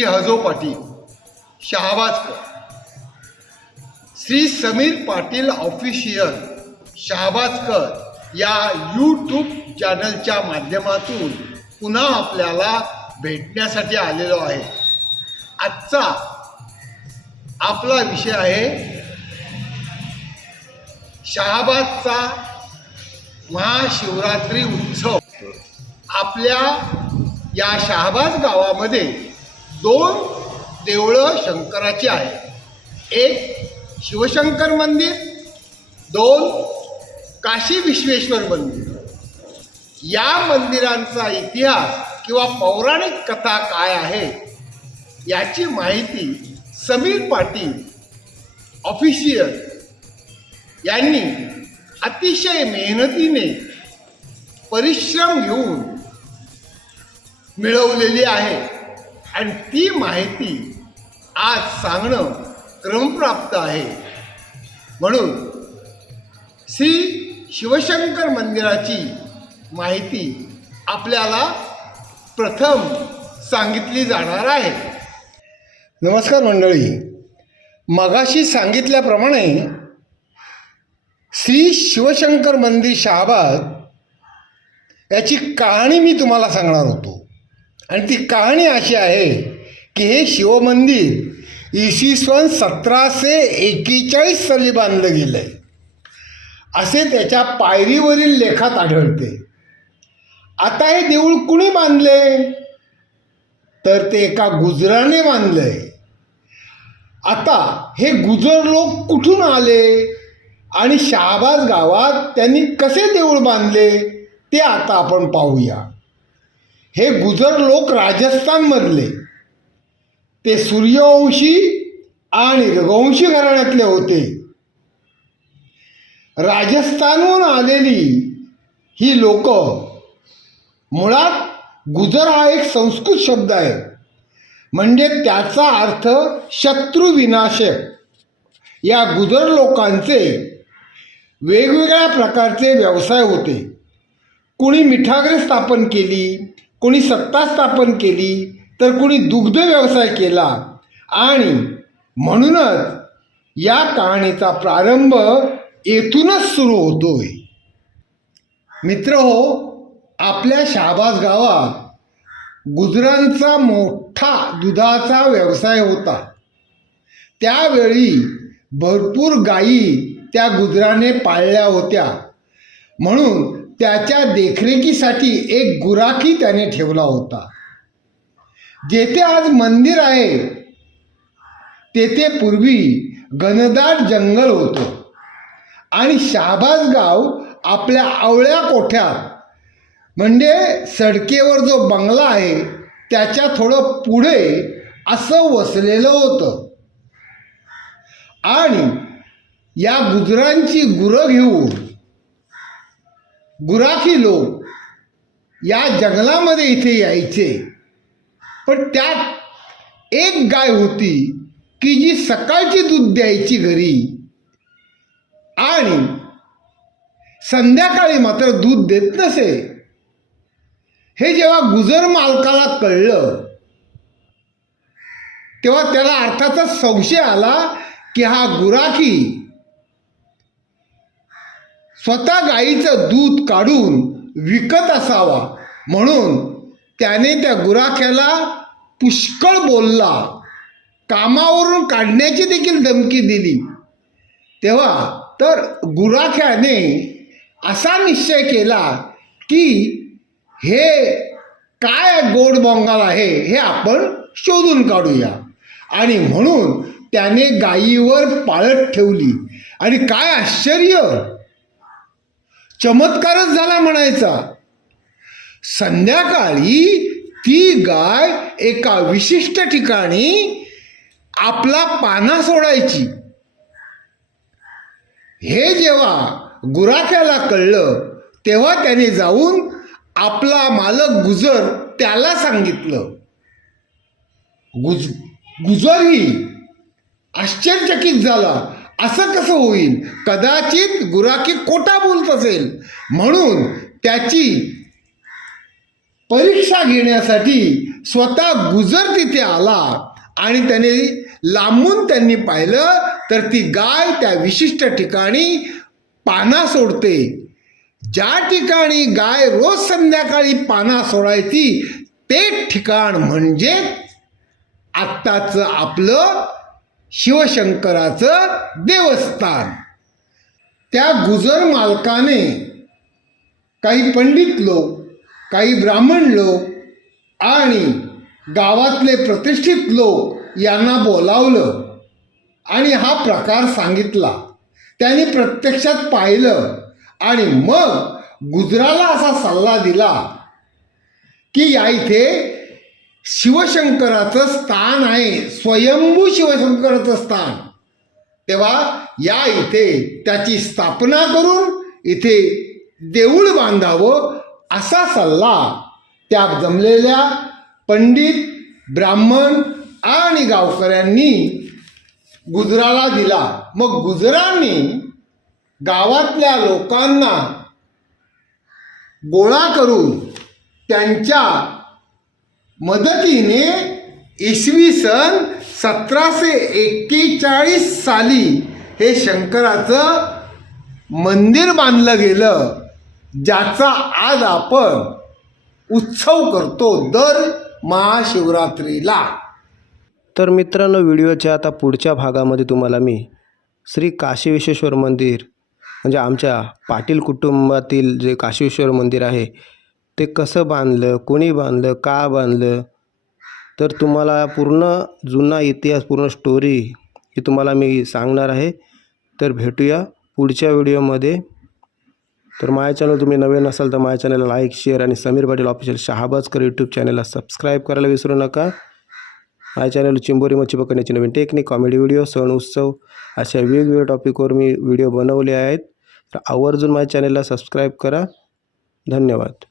श्री हजो पाटील शहाबाजकर श्री समीर पाटील ऑफिशियल शहाबाजकर या यूट्यूब चॅनलच्या माध्यमातून पुन्हा आपल्याला भेटण्यासाठी आलेलो आहे. आजचा आपला विषय आहे शहाबादचा महाशिवरात्री उत्सव. आपल्या या शहाबाद गावामध्ये दोन देवळं शंकराची आहे एक शिवशंकर मंदिर दोन काशी विश्वेश्वर मंदिर. या मंदिरांचा इतिहास किंवा पौराणिक कथा काय आहे याची माहिती समीर पाटील ऑफिशियल यांनी अतिशय मेहनतीने परिश्रम घेऊन मिळवलेली आहे. आणि ती माहिती आज सांगणं क्रमप्राप्त आहे. म्हणून श्री शिवशंकर मंदिराची माहिती आपल्याला प्रथम सांगितली जाणार आहे. नमस्कार मंडळी. मगाशी सांगितल्याप्रमाणे श्री शिवशंकर मंदिर शहाबाद याची कहाणी मी तुम्हाला सांगणार होतो. आणि ती कहाणी अशी आहे की हे शिवमंदिर इसवी सन सतराशे एकेचाळीस साली बांधलं गेलं आहे असे त्याच्या पायरीवरील लेखात आढळते. आता हे देऊळ कुणी बांधले तर ते एका गुजराने बांधलंय. आता हे गुजर लोक कुठून आले? आणि शहाबाज गावात त्यांनी कसे देऊळ बांधले? ते आता आपण पाहूया. हे गुजर लोक राजस्थानमधले. ते सूर्यवंशी आणि रघुवंशी घराण्यातले होते. राजस्थानहून आलेली ही लोक मुळात गुजर हा एक संस्कृत शब्द आहे. म्हणजे त्याचा अर्थ शत्रुविनाशक या गुजर लोकांचे वेगवेगळ्या प्रकारचे व्यवसाय होते. कोणी मिठागरे स्थापन केली कोणी सत्ता स्थापन केली तर कोणी दुग्ध व्यवसाय केला. आणि म्हणूनच या कहाणीचा प्रारंभ येथूनच सुरू होतोय. मित्र हो आपल्या शहाबाज गावात गुजरांचा मोठा दुधाचा व्यवसाय होता. त्यावेळी भरपूर गायी त्या गुजराने पाळल्या होत्या. म्हणून त्याच्या देखरेखीसाठी एक गुराखी त्याने ठेवला होता. जेथे आज मंदिर आहे तेथे पूर्वी घनदाट जंगल होतं. आणि शहाबाज गाव आपल्या आवळ्या कोठ्यात. म्हणजे सडकेवर जो बंगला आहे त्याच्या थोडं पुढे असं वसलेलं होतं. आणि या गुजरांची गुरं घेऊन गुराखी लोक या जंगलामध्ये इथे यायचे. पण त्यात एक गाय होती की जी सकाळची दूध द्यायची घरी आणि संध्याकाळी मात्र दूध देत नसे. हे जेव्हा गुजर मालकाला कळलं तेव्हा त्याला अर्थाचा संशय आला की हा गुराखी स्वतः गाईचं दूध काढून विकत असावा. म्हणून त्याने त्या गुराख्याला पुष्कळ बोलला. कामावरून काढण्याची देखील धमकी दिली. तेव्हा तर गुराख्याने असा निश्चय केला की हे काय गोड बंगाल आहे हे आपण शोधून काढूया. आणि म्हणून त्याने गायीवर पाळत ठेवली. आणि काय आश्चर्य! चमत्कारच झाला म्हणायचा. संध्याकाळी ती गाय एका विशिष्ट ठिकाणी आपला पाना सोडायची. हे जेव्हा गुराख्याला कळलं तेव्हा त्याने जाऊन आपला मालक गुजर त्याला सांगितलं. गुज गुजरही आश्चर्यचकित झाला. असं कसं होईल? कदाचित गुराखी कोटा बोलत असेल. म्हणून त्याची परीक्षा घेण्यासाठी स्वतः गुजर तिथे आला आणि त्याने लांबून त्यांनी पाहिलं तर ती गाय त्या विशिष्ट ठिकाणी पाना सोडते. ज्या ठिकाणी गाय रोज संध्याकाळी पाना सोडायची ते ठिकाण म्हणजे आत्ताचं आपलं शिवशंकराचं देवस्थान. त्या गुजर मालकाने काही पंडित लोक काही ब्राह्मण लोक आणि गावातले प्रतिष्ठित लोक यांना बोलावलं आणि हा प्रकार सांगितला. त्यांनी प्रत्यक्षात पाहिलं आणि मग गुजराला असा सल्ला दिला की या इथे शिवशंकराचं स्थान आहे. स्वयंभू शिवशंकराचं स्थान. तेव्हा या इथे त्याची स्थापना करून इथे देऊळ बांधावं असा सल्ला त्या जमलेल्या पंडित ब्राह्मण आणि गावकऱ्यांनी गुजराला दिला. मग गुजरांनी गावातल्या लोकांना गोळा करून त्यांच्या मदतीने इसवी सन सतराशे एक्केचाळीस साली हे शंकराचं मंदिर बांधलं गेलं ज्याचा आज आपण उत्सव करतो दर महाशिवरात्रीला. तर मित्रांनो व्हिडिओच्या आता पुढच्या भागामध्ये तुम्हाला मी श्री काशीविश्वेश्वर मंदिर म्हणजे आमच्या पाटील कुटुंबातील जे काशीश्वर मंदिर आहे ते कसं बांधलं कोणी बांधलं का बांधलं? तर तुम्हाला पूर्ण जुना इतिहास पूर्ण स्टोरी ही तुम्हाला मी सांगणार आहे. तर भेटूया पुढच्या व्हिडिओमध्ये तर माझ्या चॅनल तुम्ही नवीन असाल तर माझ्या चॅनलला लाईक शेअर आणि समीर पाटील ऑफिशियल शहाबाजकर यूट्यूब चॅनलला सबस्क्राईब करायला विसरू नका. माझ्या चॅनल चिंबोरी मच्छी पकडण्याची नवीन टेक्निक कॉमेडी व्हिडिओ सण उत्सव अशा वेगवेगळ्या टॉपिकवर मी व्हिडिओ बनवले आहेत. तर आवर्जून माझ्या चॅनलला सबस्क्राईब करा. धन्यवाद.